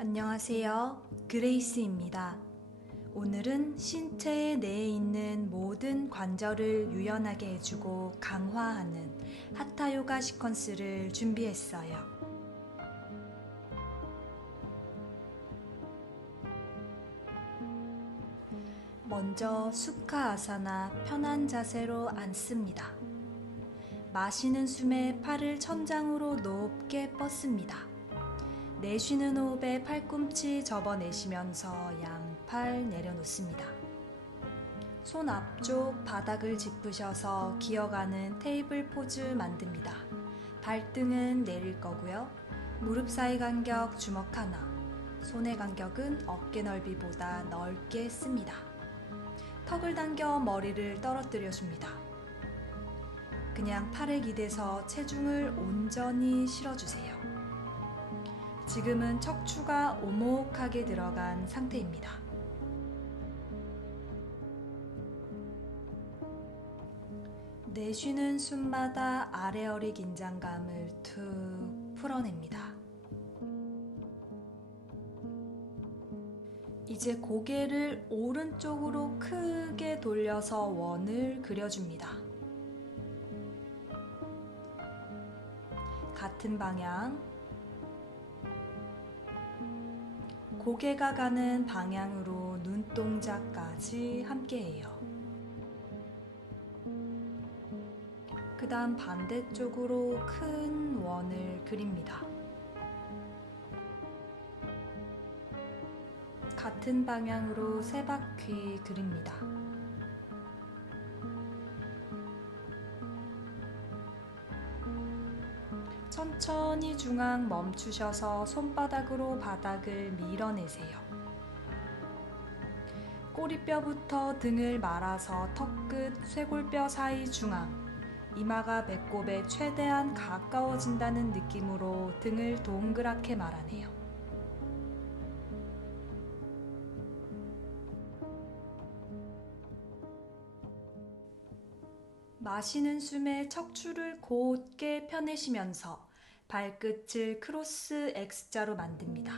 안녕하세요. 그레이스입니다. 오늘은 신체 내에 있는 모든 관절을 유연하게 해주고 강화하는 하타 요가 시퀀스를 준비했어요. 먼저 수카 아사나 편한 자세로 앉습니다. 마시는 숨에 팔을 천장으로 높게 뻗습니다. 내쉬는 호흡에 팔꿈치 접어내시면서 양팔 내려놓습니다. 손 앞쪽 바닥을 짚으셔서 기어가는 테이블 포즈 만듭니다. 발등은 내릴 거고요. 무릎 사이 간격 주먹 하나, 손의 간격은 어깨 넓이보다 넓게 씁니다. 턱을 당겨 머리를 떨어뜨려 줍니다. 그냥 팔에 기대서 체중을 온전히 실어주세요. 지금은 척추가 오목하게 들어간 상태입니다. 내쉬는 숨마다 아래 허리 긴장감을 툭 풀어냅니다. 이제 고개를 오른쪽으로 크게 돌려서 원을 그려줍니다. 같은 방향, 고개가 가는 방향으로 눈동자까지 함께해요. 그 다음 반대쪽으로 큰 원을 그립니다. 같은 방향으로 세 바퀴 그립니다. 천천히 중앙 멈추셔서 손바닥으로 바닥을 밀어내세요. 꼬리뼈부터 등을 말아서 턱끝, 쇄골뼈 사이 중앙, 이마가 배꼽에 최대한 가까워진다는 느낌으로 등을 동그랗게 말아내요. 마시는 숨에 척추를 곧게 펴내시면서 발끝을 크로스 X자로 만듭니다.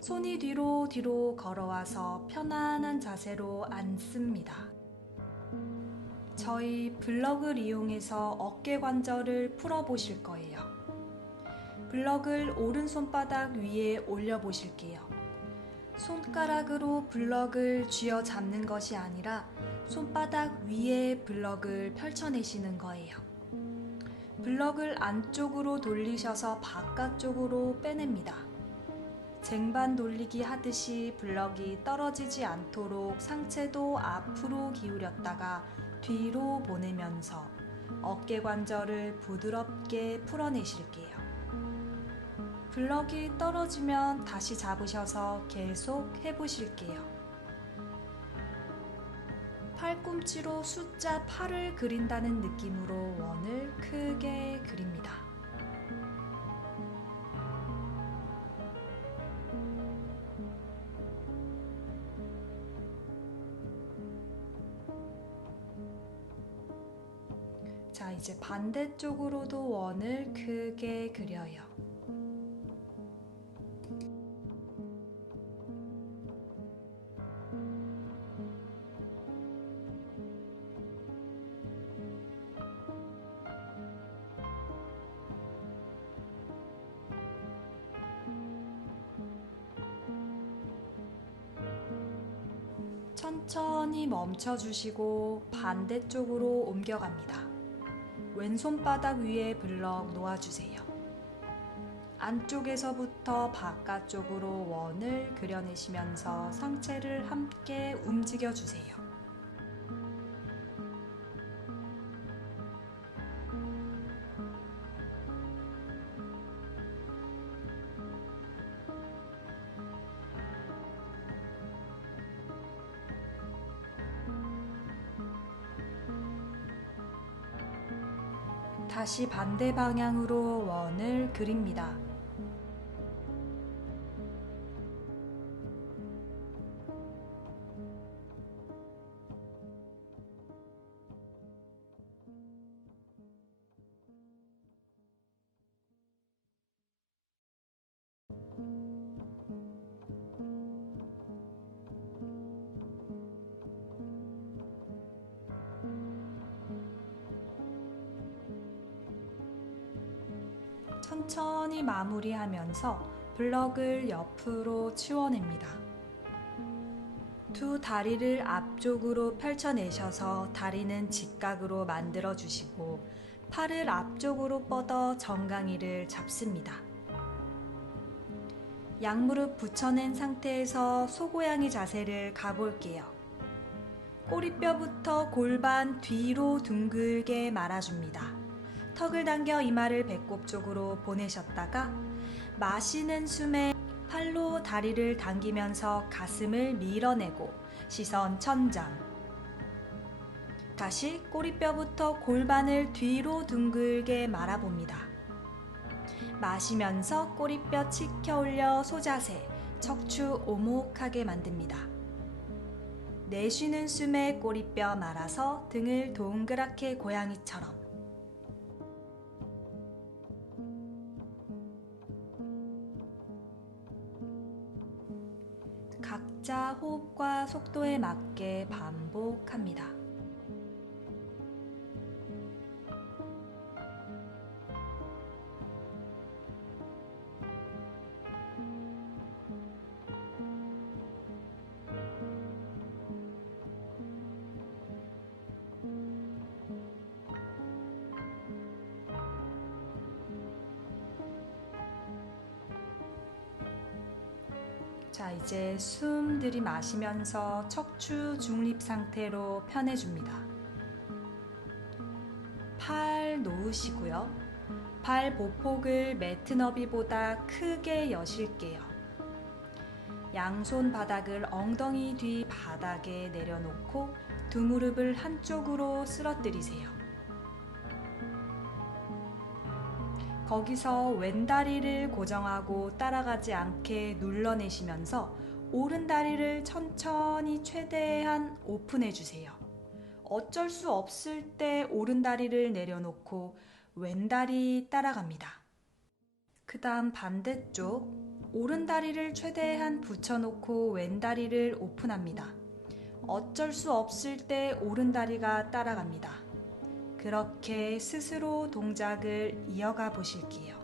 손이 뒤로 걸어와서 편안한 자세로 앉습니다. 저희 블럭을 이용해서 어깨 관절을 풀어보실 거예요. 블럭을 오른손바닥 위에 올려보실게요. 손가락으로 블럭을 쥐어 잡는 것이 아니라 손바닥 위에 블럭을 펼쳐내시는 거예요. 블럭을 안쪽으로 돌리셔서 바깥쪽으로 빼냅니다. 쟁반 돌리기 하듯이 블럭이 떨어지지 않도록 상체도 앞으로 기울였다가 뒤로 보내면서 어깨 관절을 부드럽게 풀어내실게요. 블럭이 떨어지면 다시 잡으셔서 계속 해보실게요. 팔꿈치로 숫자 8을 그린다는 느낌으로 원을 크게 그립니다. 자, 이제 반대쪽으로도 원을 크게 그려요. 천천히 멈춰주시고 반대쪽으로 옮겨갑니다. 왼손바닥 위에 블럭 놓아주세요. 안쪽에서부터 바깥쪽으로 원을 그려내시면서 상체를 함께 움직여주세요. 다시 반대 방향으로 원을 그립니다. 천천히 마무리하면서 블럭을 옆으로 치워냅니다. 두 다리를 앞쪽으로 펼쳐내셔서 다리는 직각으로 만들어 주시고 팔을 앞쪽으로 뻗어 정강이를 잡습니다. 양무릎 붙여낸 상태에서 소고양이 자세를 가볼게요. 꼬리뼈부터 골반 뒤로 둥글게 말아줍니다. 턱을 당겨 이마를 배꼽 쪽으로 보내셨다가 마시는 숨에 팔로 다리를 당기면서 가슴을 밀어내고 시선 천장. 다시 꼬리뼈부터 골반을 뒤로 둥글게 말아봅니다. 마시면서 꼬리뼈 치켜 올려 소자세, 척추 오목하게 만듭니다. 내쉬는 숨에 꼬리뼈 말아서 등을 동그랗게 고양이처럼. 각자 호흡과 속도에 맞게 반복합니다. 자, 이제 숨 들이마시면서 척추 중립 상태로 편해줍니다. 팔 놓으시고요. 발 보폭을 매트 너비보다 크게 여실게요. 양손 바닥을 엉덩이 뒤 바닥에 내려놓고 두 무릎을 한쪽으로 쓰러뜨리세요. 거기서 왼다리를 고정하고 따라가지 않게 눌러내시면서 오른다리를 천천히 최대한 오픈해주세요. 어쩔 수 없을 때 오른다리를 내려놓고 왼다리 따라갑니다. 그 다음 반대쪽 오른다리를 최대한 붙여놓고 왼다리를 오픈합니다. 어쩔 수 없을 때 오른다리가 따라갑니다. 그렇게 스스로 동작을 이어가 보실게요.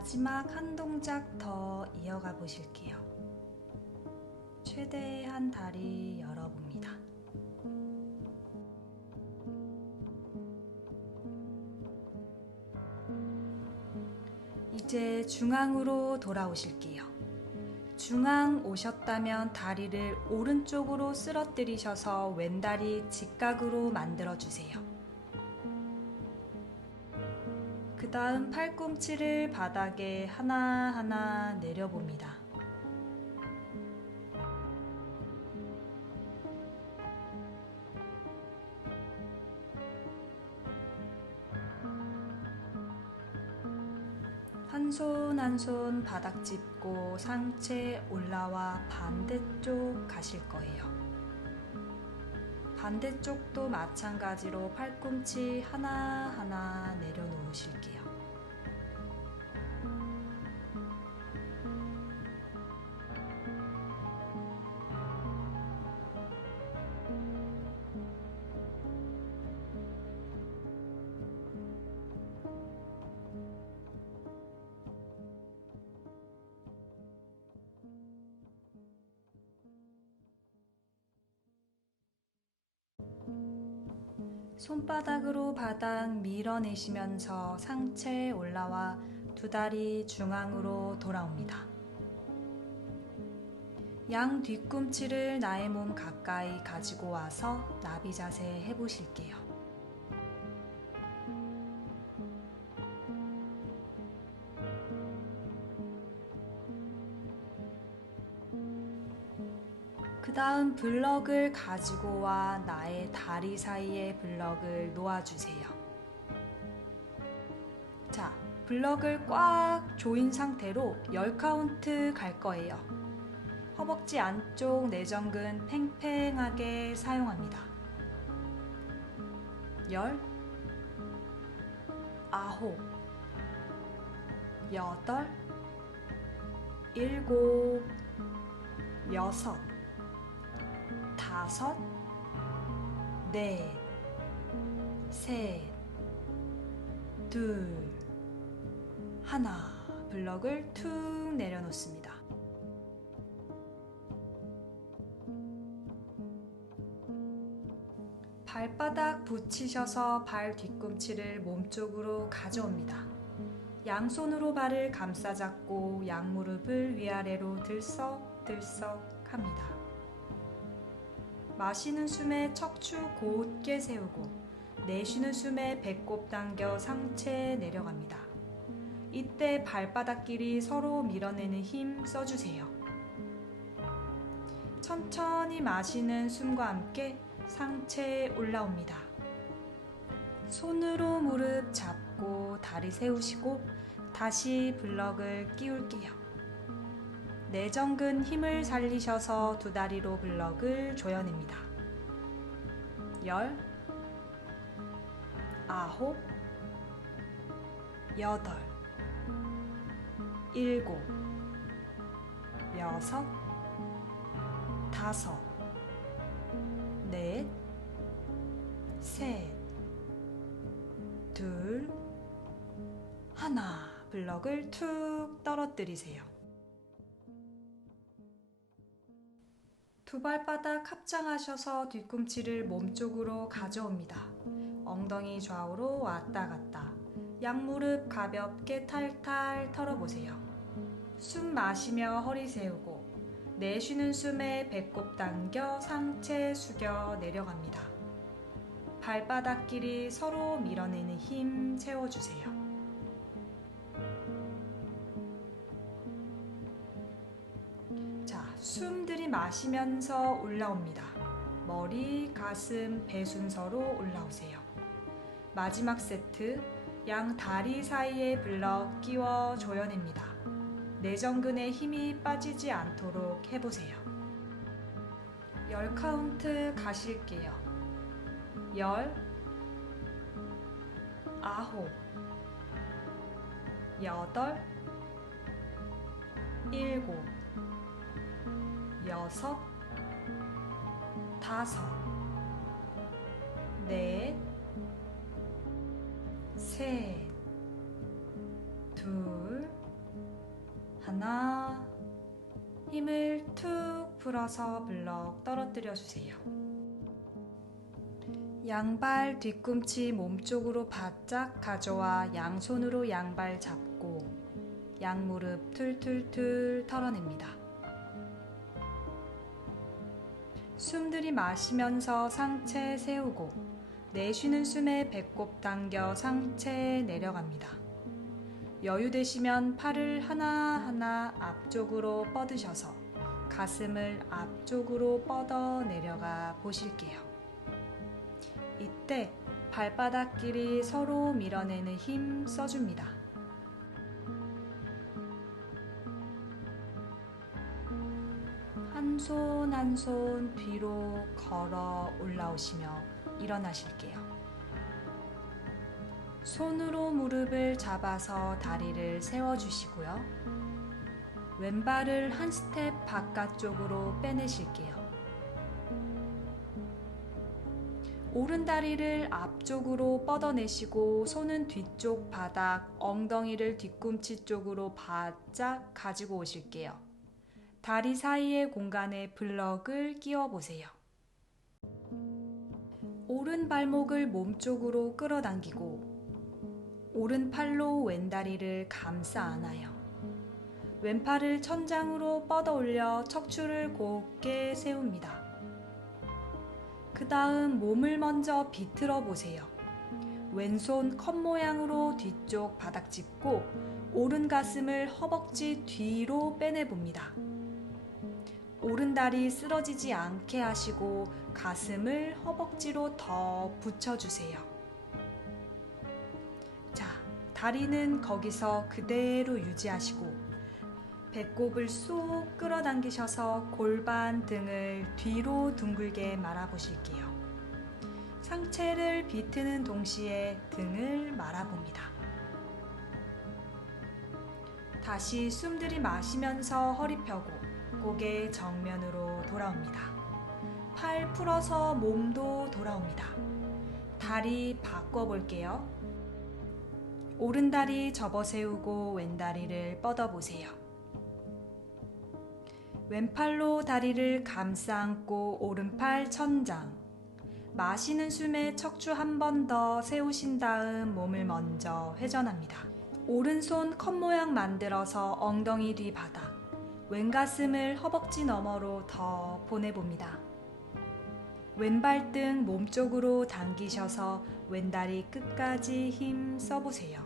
마지막 한 동작 더 이어가 보실게요. 최대한 다리 열어봅니다. 이제 중앙으로 돌아오실게요. 중앙 오셨다면 다리를 오른쪽으로 쓰러뜨리셔서 왼다리 직각으로 만들어주세요. 그 다음 팔꿈치를 바닥에 하나하나 내려봅니다. 한 손 한 손 바닥 짚고 상체 올라와 반대쪽 가실 거예요. 반대쪽도 마찬가지로 팔꿈치 하나하나 내려놓으실게요. 손바닥으로 바닥 밀어내시면서 상체 올라와 두 다리 중앙으로 돌아옵니다. 양 뒤꿈치를 나의 몸 가까이 가지고 와서 나비 자세 해보실게요. 그 다음 블럭을 가지고 와 나의 다리 사이에 블럭을 놓아주세요. 자, 블럭을 꽉 조인 상태로 10카운트 갈 거예요. 허벅지 안쪽 내전근 팽팽하게 사용합니다. 10, 9, 8, 7, 6, 5, 4, 3, 2, 1 블럭을 툭 내려놓습니다. 발바닥 붙이셔서 발 뒤꿈치를 몸쪽으로 가져옵니다. 양손으로 발을 감싸 잡고 양무릎을 위아래로 들썩들썩 합니다. 마시는 숨에 척추 곧게 세우고 내쉬는 숨에 배꼽 당겨 상체 내려갑니다. 이때 발바닥끼리 서로 밀어내는 힘 써주세요. 천천히 마시는 숨과 함께 상체에 올라옵니다. 손으로 무릎 잡고 다리 세우시고 다시 블럭을 끼울게요. 내전근 힘을 살리셔서 두 다리로 블럭을 조여냅니다. 10, 9, 8, 7, 6, 5, 4, 3, 2, 1 블럭을 툭 떨어뜨리세요. 두 발바닥 합장하셔서 뒤꿈치를 몸쪽으로 가져옵니다. 엉덩이 좌우로 왔다 갔다. 양무릎 가볍게 탈탈 털어보세요. 숨 마시며 허리 세우고 내쉬는 숨에 배꼽 당겨 상체 숙여 내려갑니다. 발바닥끼리 서로 밀어내는 힘 채워주세요. 자, 숨 들이마시면서 올라옵니다. 머리, 가슴, 배 순서로 올라오세요. 마지막 세트, 양 다리 사이에 블럭 끼워 조여냅니다. 내전근에 힘이 빠지지 않도록 해보세요. 10카운트 가실게요. 10, 9, 8, 7, 6, 5, 4, 3, 2, 1 힘을 툭 풀어서 블럭 떨어뜨려 주세요. 양발 뒤꿈치 몸쪽으로 바짝 가져와 양손으로 양발 잡고 양무릎 툴툴툴 털어냅니다. 숨 들이마시면서 상체 세우고 내쉬는 숨에 배꼽 당겨 상체 내려갑니다. 여유 되시면 팔을 하나하나 앞쪽으로 뻗으셔서 가슴을 앞쪽으로 뻗어 내려가 보실게요. 이때 발바닥끼리 서로 밀어내는 힘 써줍니다. 한 손 한 손 뒤로 걸어 올라오시며 일어나실게요. 손으로 무릎을 잡아서 다리를 세워주시고요. 왼발을 한 스텝 바깥쪽으로 빼내실게요. 오른 다리를 앞쪽으로 뻗어내시고 손은 뒤쪽 바닥, 엉덩이를 뒤꿈치 쪽으로 바짝 가지고 오실게요. 다리 사이의 공간에 블럭을 끼워 보세요. 오른 발목을 몸쪽으로 끌어당기고 오른 팔로 왼다리를 감싸 안아요. 왼팔을 천장으로 뻗어 올려 척추를 곧게 세웁니다. 그 다음 몸을 먼저 비틀어 보세요. 왼손 컵 모양으로 뒤쪽 바닥 짚고 오른 가슴을 허벅지 뒤로 빼내봅니다. 오른 다리 쓰러지지 않게 하시고 가슴을 허벅지로 더 붙여주세요. 자, 다리는 거기서 그대로 유지하시고 배꼽을 쏙 끌어당기셔서 골반 등을 뒤로 둥글게 말아보실게요. 상체를 비트는 동시에 등을 말아봅니다. 다시 숨 들이마시면서 허리 펴고 고개 정면으로 돌아옵니다. 팔 풀어서 몸도 돌아옵니다. 다리 바꿔볼게요. 오른 다리 접어 세우고 왼 다리를 뻗어보세요. 왼팔로 다리를 감싸 안고 오른팔 천장. 마시는 숨에 척추 한 번 더 세우신 다음 몸을 먼저 회전합니다. 오른손 컵 모양 만들어서 엉덩이 뒤 바닥, 왼 가슴을 허벅지 너머로 더 보내봅니다. 왼발 등 몸쪽으로 당기셔서 왼다리 끝까지 힘 써보세요.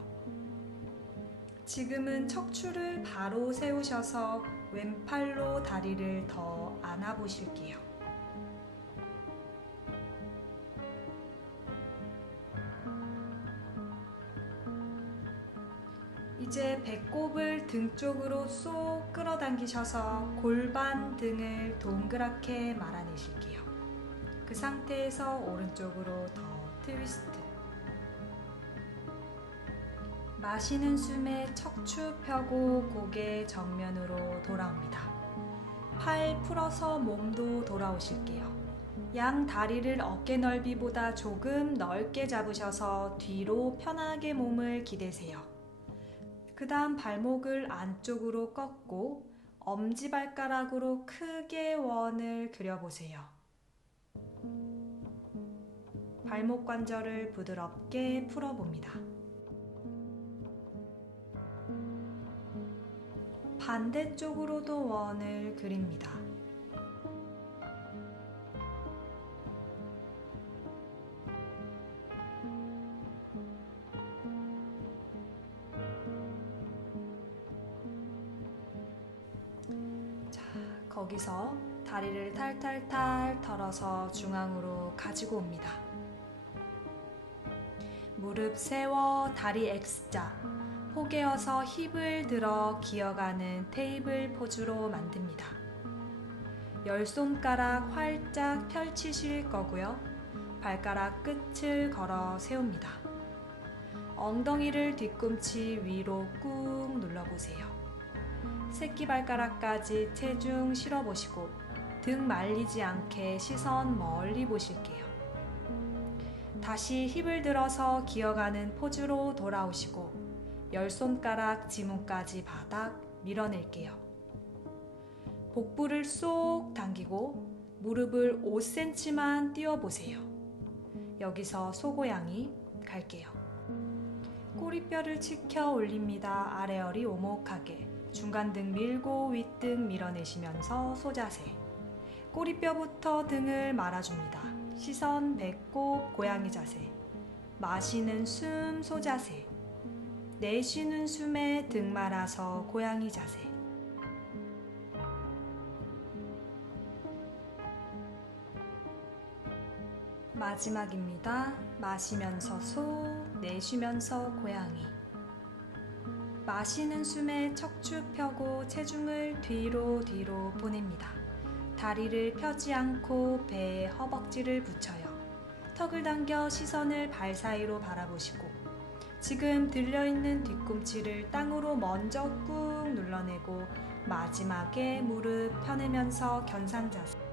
지금은 척추를 바로 세우셔서 왼팔로 다리를 더 안아보실게요. 이제 배꼽을 등 쪽으로 쏙 끌어당기셔서 골반 등을 동그랗게 말아내실게요. 그 상태에서 오른쪽으로 더 트위스트. 마시는 숨에 척추 펴고 고개 정면으로 돌아옵니다. 팔 풀어서 몸도 돌아오실게요. 양 다리를 어깨 넓이보다 조금 넓게 잡으셔서 뒤로 편하게 몸을 기대세요. 그 다음 발목을 안쪽으로 꺾고 엄지발가락으로 크게 원을 그려보세요. 발목 관절을 부드럽게 풀어봅니다. 반대쪽으로도 원을 그립니다. 자, 거기서 다리를 탈탈탈 털어서 중앙으로 가지고 옵니다. 무릎 세워 다리 X자. 포개어서 힙을 들어 기어가는 테이블 포즈로 만듭니다. 열 손가락 활짝 펼치실 거고요. 발가락 끝을 걸어 세웁니다. 엉덩이를 뒤꿈치 위로 꾹 눌러보세요. 새끼발가락까지 체중 실어보시고 등 말리지 않게 시선 멀리 보실게요. 다시 힙을 들어서 기어가는 포즈로 돌아오시고 열 손가락 지문까지 바닥 밀어낼게요. 복부를 쏙 당기고 무릎을 5cm만 띄워보세요. 여기서 소고양이 갈게요. 꼬리뼈를 치켜 올립니다. 아래허리 오목하게. 중간 등 밀고 윗등 밀어내시면서 소자세. 꼬리뼈부터 등을 말아줍니다. 시선 배꼽 고양이 자세. 마시는 숨 소자세. 내쉬는 숨에 등 말아서 고양이 자세. 마지막입니다. 마시면서 소, 내쉬면서 고양이. 마시는 숨에 척추 펴고 체중을 뒤로 보냅니다. 다리를 펴지 않고 배에 허벅지를 붙여요. 턱을 당겨 시선을 발 사이로 바라보시고 지금 들려있는 뒤꿈치를 땅으로 먼저 꾹 눌러내고 마지막에 무릎 펴내면서 견상자세.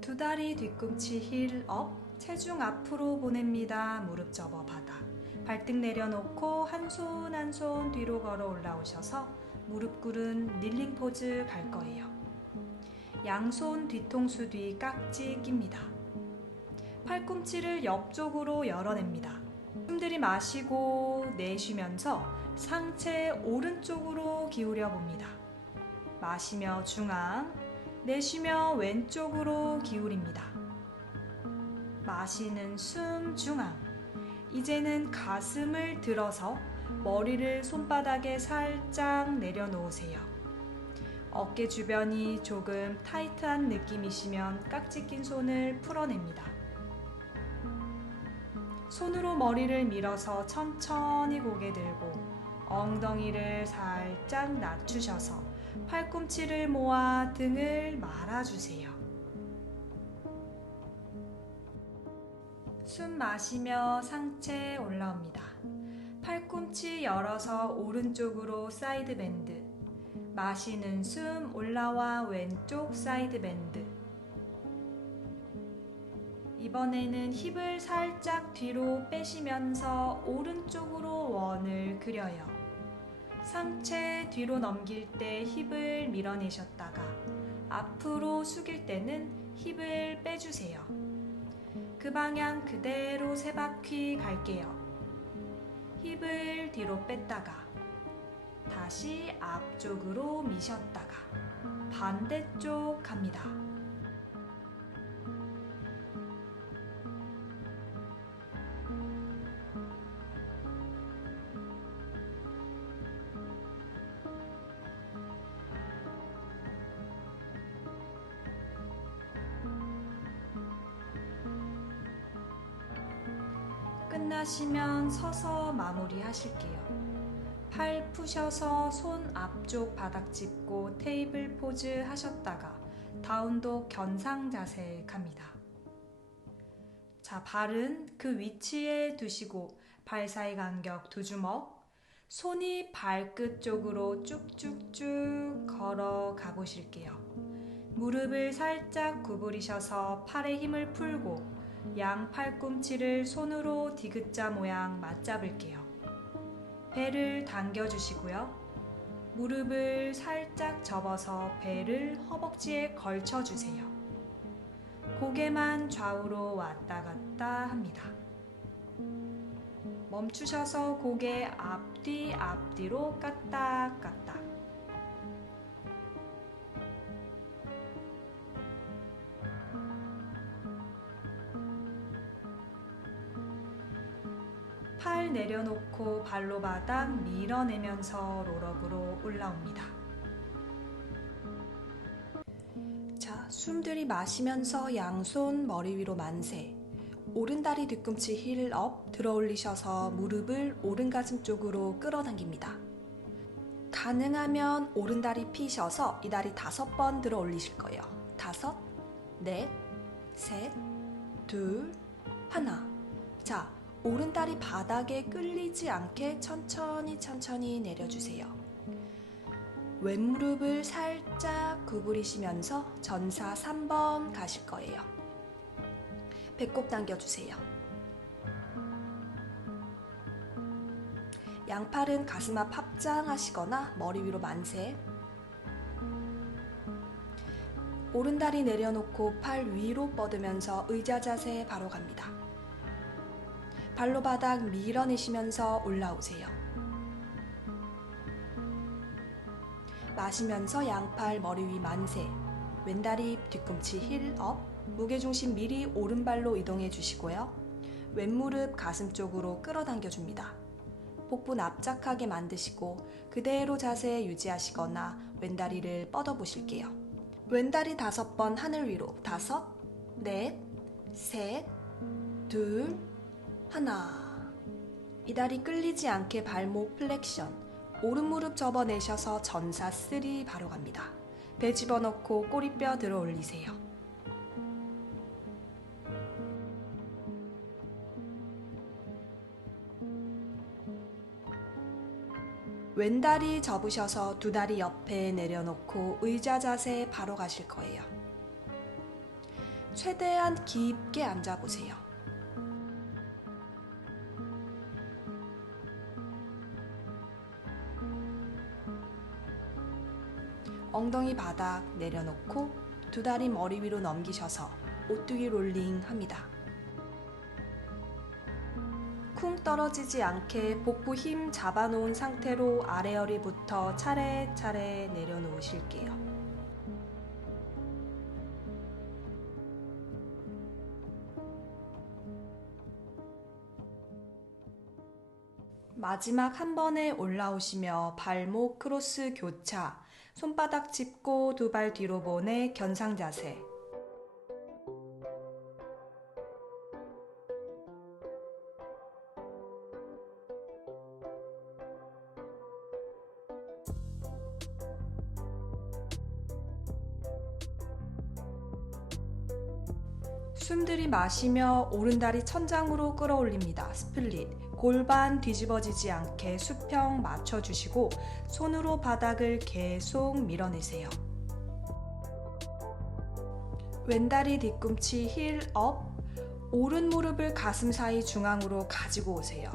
두 다리 뒤꿈치 힐 업, 체중 앞으로 보냅니다. 무릎 접어 바닥. 발등 내려놓고 한 손 한 손 뒤로 걸어 올라오셔서 무릎 꿇은 닐링 포즈 갈 거예요. 양손 뒤통수 뒤 깍지 낍니다. 팔꿈치를 옆쪽으로 열어냅니다. 숨 들이마시고 내쉬면서 상체 오른쪽으로 기울여 봅니다. 마시며 중앙, 내쉬며 왼쪽으로 기울입니다. 마시는 숨 중앙. 이제는 가슴을 들어서 머리를 손바닥에 살짝 내려놓으세요. 어깨 주변이 조금 타이트한 느낌이시면 깍지 낀 손을 풀어냅니다. 손으로 머리를 밀어서 천천히 고개 들고 엉덩이를 살짝 낮추셔서 팔꿈치를 모아 등을 말아주세요. 숨 마시며 상체 올라옵니다. 팔꿈치 열어서 오른쪽으로 사이드 밴드. 마시는 숨 올라와 왼쪽 사이드 밴드. 이번에는 힙을 살짝 뒤로 빼시면서 오른쪽으로 원을 그려요. 상체 뒤로 넘길 때 힙을 밀어내셨다가 앞으로 숙일 때는 힙을 빼주세요. 그 방향 그대로 3바퀴 갈게요. 힙을 뒤로 뺐다가 다시 앞쪽으로 미셨다가 반대쪽 갑니다. 끝나시면 서서 마무리 하실게요. 팔 푸셔서 손 앞쪽 바닥 짚고 테이블 포즈 하셨다가 다운독 견상 자세 갑니다. 자, 발은 그 위치에 두시고 발 사이 간격 2주먹, 손이 발끝 쪽으로 쭉쭉쭉 걸어 가보실게요. 무릎을 살짝 구부리셔서 팔에 힘을 풀고 양 팔꿈치를 손으로 디귿자 모양 맞잡을게요. 배를 당겨주시고요. 무릎을 살짝 접어서 배를 허벅지에 걸쳐주세요. 고개만 좌우로 왔다 갔다 합니다. 멈추셔서 고개 앞뒤 앞뒤로 까딱까딱. 팔 내려놓고 발로 바닥 밀어내면서 롤업으로 올라옵니다. 자, 숨 들이마시면서 양손 머리 위로 만세. 오른다리 뒤꿈치 힐 업 들어 올리셔서 무릎을 오른 가슴 쪽으로 끌어당깁니다. 가능하면 오른다리 피셔서 이 다리 5번 들어 올리실 거예요. 5, 넷, 셋, 둘, 하나. 자, 오른다리 바닥에 끌리지 않게 천천히 내려주세요. 왼무릎을 살짝 구부리시면서 전사 3번 가실 거예요. 배꼽 당겨주세요. 양팔은 가슴 앞 합장하시거나 머리 위로 만세. 오른다리 내려놓고 팔 위로 뻗으면서 의자 자세 바로 갑니다. 발로 바닥 밀어내시면서 올라오세요. 마시면서 양팔 머리 위 만세. 왼다리 뒤꿈치 힐 업. 무게중심 미리 오른발로 이동해 주시고요. 왼무릎 가슴 쪽으로 끌어당겨 줍니다. 복부 납작하게 만드시고 그대로 자세 유지하시거나 왼다리를 뻗어 보실게요. 왼다리 5번 하늘 위로. 5, 넷, 셋, 둘, 하나. 이 다리 끌리지 않게 발목 플렉션. 오른 무릎 접어내셔서 전사 3 바로 갑니다. 배 집어넣고 꼬리뼈 들어 올리세요. 왼다리 접으셔서 2다리 옆에 내려놓고 의자 자세 바로 가실 거예요. 최대한 깊게 앉아보세요. 엉덩이 바닥 내려놓고 두 다리 머리 위로 넘기셔서 오뚜기 롤링 합니다. 쿵 떨어지지 않게 복부 힘 잡아놓은 상태로 아래 허리부터 차례차례 내려놓으실게요. 마지막 한 번에 올라오시며 발목 크로스 교차, 손바닥 짚고 두 발 뒤로 보내 견상 자세. 숨 들이마시며 오른다리 천장으로 끌어올립니다. 스플릿. 골반 뒤집어지지 않게 수평 맞춰주시고 손으로 바닥을 계속 밀어내세요. 왼다리 뒤꿈치 힐 업, 오른 무릎을 가슴 사이 중앙으로 가지고 오세요.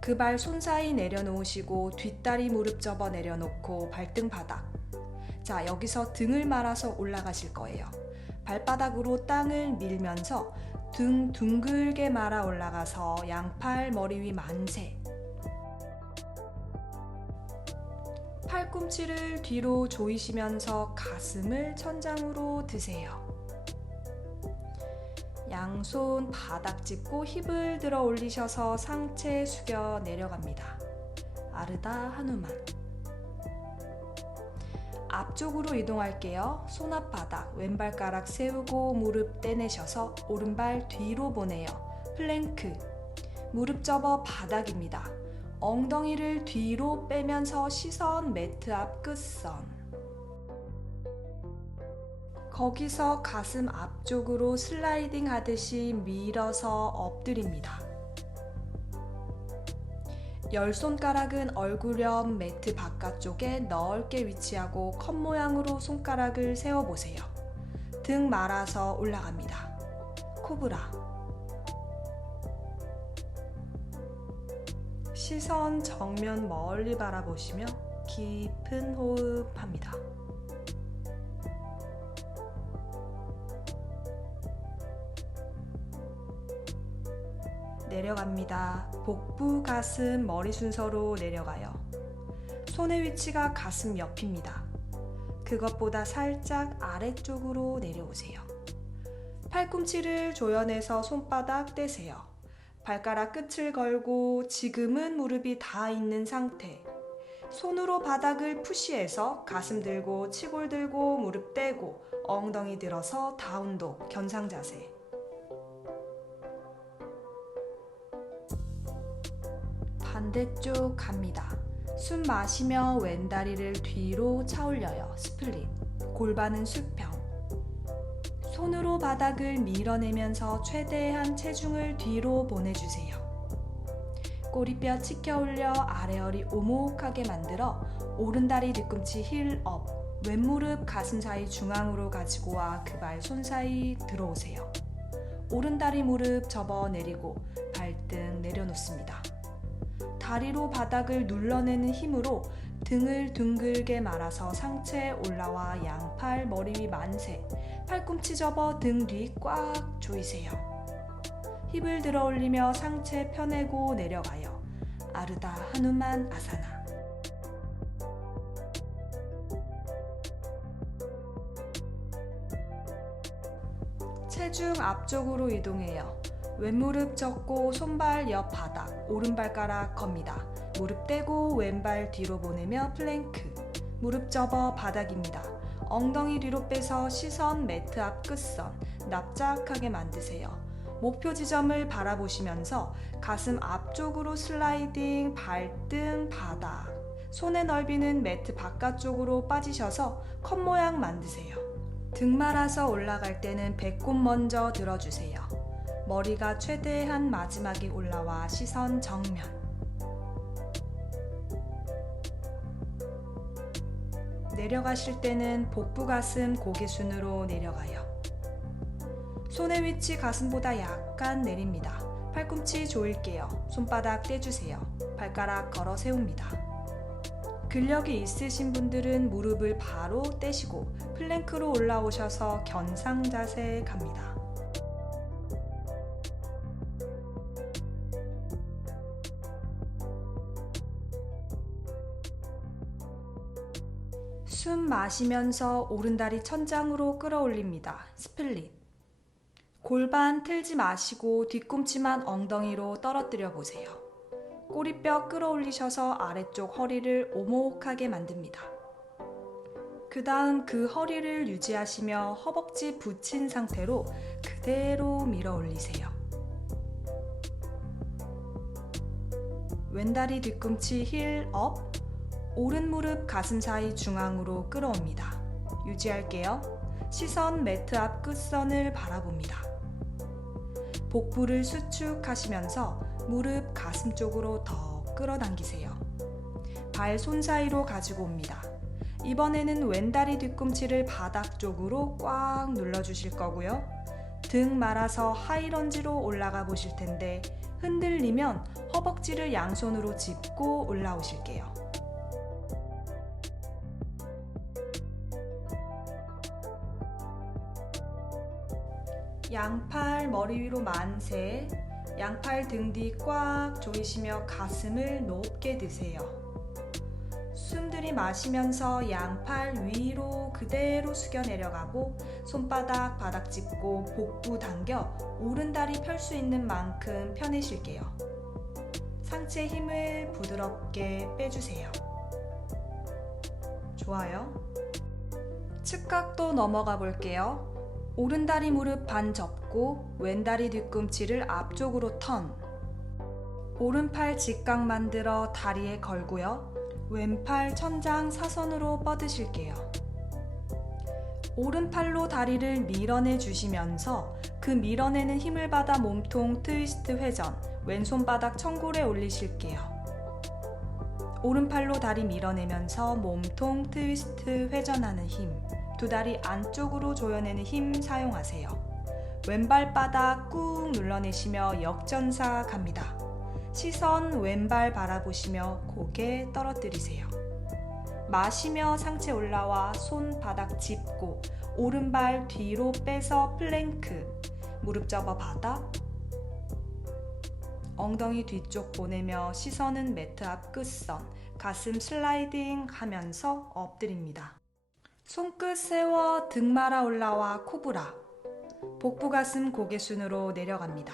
그 발 손 사이 내려놓으시고 뒷다리 무릎 접어 내려놓고 발등 바닥. 자, 여기서 등을 말아서 올라가실 거예요. 발바닥으로 땅을 밀면서 등 둥글게 말아 올라가서 양팔 머리 위 만세. 팔꿈치를 뒤로 조이시면서 가슴을 천장으로 드세요. 양손 바닥 짚고 힙을 들어 올리셔서 상체 숙여 내려갑니다. 아르다 하누만. 앞쪽으로 이동할게요. 손 앞 바닥, 왼발가락 세우고 무릎 떼내셔서 오른발 뒤로 보내요. 플랭크. 무릎 접어 바닥입니다. 엉덩이를 뒤로 빼면서 시선 매트 앞 끝선. 거기서 가슴 앞쪽으로 슬라이딩 하듯이 밀어서 엎드립니다. 열 손가락은 얼굴 옆 매트 바깥쪽에 넓게 위치하고 컵 모양으로 손가락을 세워보세요. 등 말아서 올라갑니다. 코브라. 시선 정면 멀리 바라보시며 깊은 호흡합니다. 내려갑니다. 복부, 가슴, 머리 순서로 내려가요. 손의 위치가 가슴 옆입니다. 그것보다 살짝 아래쪽으로 내려오세요. 팔꿈치를 조여내서 손바닥 떼세요. 발가락 끝을 걸고 지금은 무릎이 다 있는 상태. 손으로 바닥을 푸시해서 가슴 들고 치골 들고 무릎 떼고 엉덩이 들어서 다운독 견상 자세. 반대쪽 갑니다. 숨 마시며 왼다리를 뒤로 차 올려요. 스플릿. 골반은 수평. 손으로 바닥을 밀어내면서 최대한 체중을 뒤로 보내주세요. 꼬리뼈 치켜 올려 아래 허리 오목하게 만들어 오른다리 뒤꿈치 힐 업. 왼무릎 가슴 사이 중앙으로 가지고 와 그 발 손 사이 들어오세요. 오른다리 무릎 접어 내리고 발등 내려놓습니다. 다리로 바닥을 눌러내는 힘으로 등을 둥글게 말아서 상체 올라와 양팔 머리 위 만세. 팔꿈치 접어 등 뒤 꽉 조이세요. 힙을 들어 올리며 상체 펴내고 내려가요. 아르다 하누만 아사나. 체중 앞쪽으로 이동해요. 왼무릎 접고 손발 옆 바닥, 오른발가락 겁니다. 무릎 떼고 왼발 뒤로 보내며 플랭크. 무릎 접어 바닥입니다. 엉덩이 뒤로 빼서 시선 매트 앞 끝선, 납작하게 만드세요. 목표 지점을 바라보시면서 가슴 앞쪽으로 슬라이딩, 발등, 바닥. 손의 넓이는 매트 바깥쪽으로 빠지셔서 컵 모양 만드세요. 등 말아서 올라갈 때는 배꼽 먼저 들어주세요. 머리가 최대한 마지막에 올라와 시선 정면. 내려가실 때는 복부 가슴 고개 순으로 내려가요. 손의 위치 가슴보다 약간 내립니다. 팔꿈치 조일게요. 손바닥 떼주세요. 발가락 걸어 세웁니다. 근력이 있으신 분들은 무릎을 바로 떼시고 플랭크로 올라오셔서 견상 자세에 갑니다. 숨 마시면서 오른다리 천장으로 끌어올립니다. 스플릿. 골반 틀지 마시고 뒤꿈치만 엉덩이로 떨어뜨려 보세요. 꼬리뼈 끌어올리셔서 아래쪽 허리를 오목하게 만듭니다. 그 다음 그 허리를 유지하시며 허벅지 붙인 상태로 그대로 밀어 올리세요. 왼다리 뒤꿈치 힐 업, 오른 무릎 가슴 사이 중앙으로 끌어옵니다. 유지할게요. 시선 매트 앞 끝선을 바라봅니다. 복부를 수축하시면서 무릎 가슴 쪽으로 더 끌어당기세요. 발 손 사이로 가지고 옵니다. 이번에는 왼다리 뒤꿈치를 바닥 쪽으로 꽉 눌러주실 거고요. 등 말아서 하이런지로 올라가 보실 텐데 흔들리면 허벅지를 양손으로 짚고 올라오실게요. 양팔 머리 위로 만세, 양팔 등 뒤 꽉 조이시며 가슴을 높게 드세요. 숨 들이마시면서 양팔 위로 그대로 숙여 내려가고 손바닥 바닥 짚고 복부 당겨 오른다리 펼 수 있는 만큼 펴내실게요. 상체 힘을 부드럽게 빼주세요. 좋아요. 측각도 넘어가 볼게요. 오른다리 무릎 반 접고 왼다리 뒤꿈치를 앞쪽으로 턴. 오른팔 직각 만들어 다리에 걸고요. 왼팔 천장 사선으로 뻗으실게요. 오른팔로 다리를 밀어내 주시면서 그 밀어내는 힘을 받아 몸통 트위스트 회전, 왼손 바닥 청골에 올리실게요. 오른팔로 다리 밀어내면서 몸통 트위스트 회전하는 힘, 두 다리 안쪽으로 조여내는 힘 사용하세요. 왼발 바닥 꾹 눌러내시며 역전사 갑니다. 시선 왼발 바라보시며 고개 떨어뜨리세요. 마시며 상체 올라와 손 바닥 짚고 오른발 뒤로 빼서 플랭크, 무릎 접어 바닥, 엉덩이 뒤쪽 보내며 시선은 매트 앞 끝선, 가슴 슬라이딩 하면서 엎드립니다. 손끝 세워 등 말아 올라와 코브라, 복부 가슴 고개순으로 내려갑니다.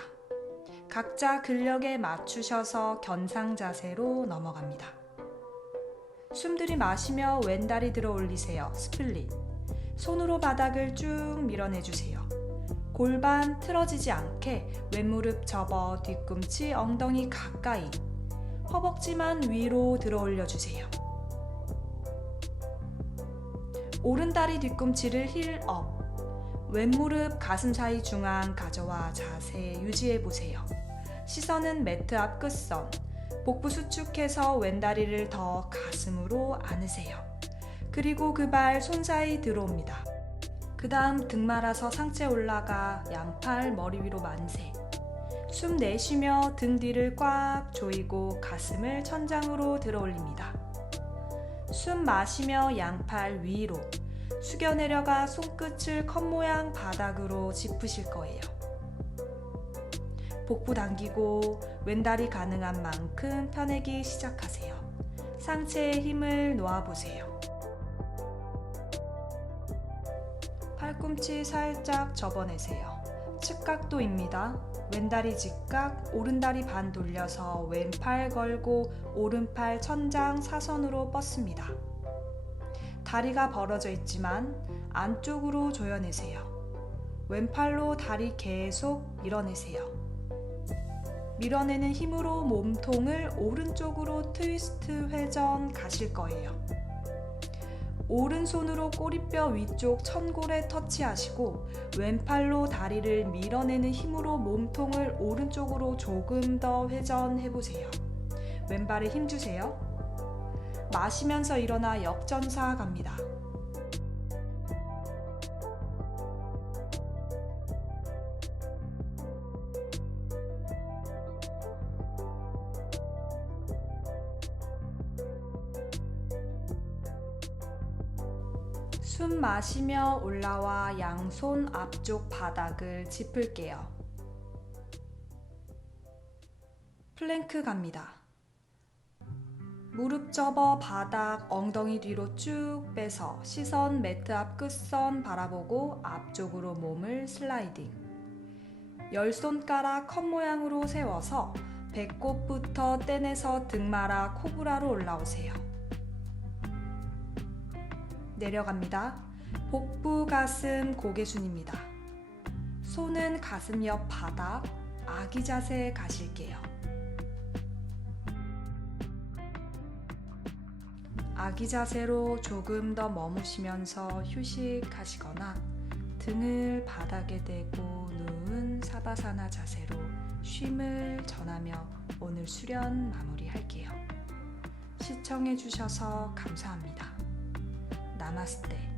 각자 근력에 맞추셔서 견상 자세로 넘어갑니다. 숨 들이마시며 왼다리 들어 올리세요. 스플릿. 손으로 바닥을 쭉 밀어내주세요. 골반 틀어지지 않게 왼무릎 접어 뒤꿈치 엉덩이 가까이, 허벅지만 위로 들어 올려주세요. 오른다리 뒤꿈치를 힐 업, 왼무릎 가슴 사이 중앙 가져와 자세 유지해보세요. 시선은 매트 앞 끝선, 복부 수축해서 왼다리를 더 가슴으로 안으세요. 그리고 그 발 손 사이 들어옵니다. 그 다음 등 말아서 상체 올라가 양팔 머리 위로 만세. 숨 내쉬며 등 뒤를 꽉 조이고 가슴을 천장으로 들어 올립니다. 숨 마시며 양팔 위로 숙여 내려가 손끝을 컵 모양 바닥으로 짚으실 거예요. 복부 당기고 왼다리 가능한 만큼 펴내기 시작하세요. 상체에 힘을 놓아보세요. 팔꿈치 살짝 접어내세요. 측각도입니다. 왼다리 직각, 오른다리 반 돌려서 왼팔 걸고 오른팔 천장 사선으로 뻗습니다. 다리가 벌어져 있지만 안쪽으로 조여내세요. 왼팔로 다리 계속 밀어내세요. 밀어내는 힘으로 몸통을 오른쪽으로 트위스트 회전 가실 거예요. 오른손으로 꼬리뼈 위쪽 천골에 터치하시고 왼팔로 다리를 밀어내는 힘으로 몸통을 오른쪽으로 조금 더 회전해보세요. 왼발에 힘주세요. 마시면서 일어나 역전사 갑니다. 숨 마시며 올라와 양손 앞쪽 바닥을 짚을게요. 플랭크 갑니다. 무릎 접어 바닥 엉덩이 뒤로 쭉 빼서 시선 매트 앞 끝선 바라보고 앞쪽으로 몸을 슬라이딩. 열 손가락 컵 모양으로 세워서 배꼽부터 떼내서 등마라 코브라로 올라오세요. 내려갑니다. 복부, 가슴, 고개순입니다. 손은 가슴 옆 바닥, 아기 자세에 가실게요. 아기 자세로 조금 더 머무시면서 휴식하시거나 등을 바닥에 대고 누운 사바사나 자세로 쉼을 전하며 오늘 수련 마무리할게요. 시청해주셔서 감사합니다. 나마스테.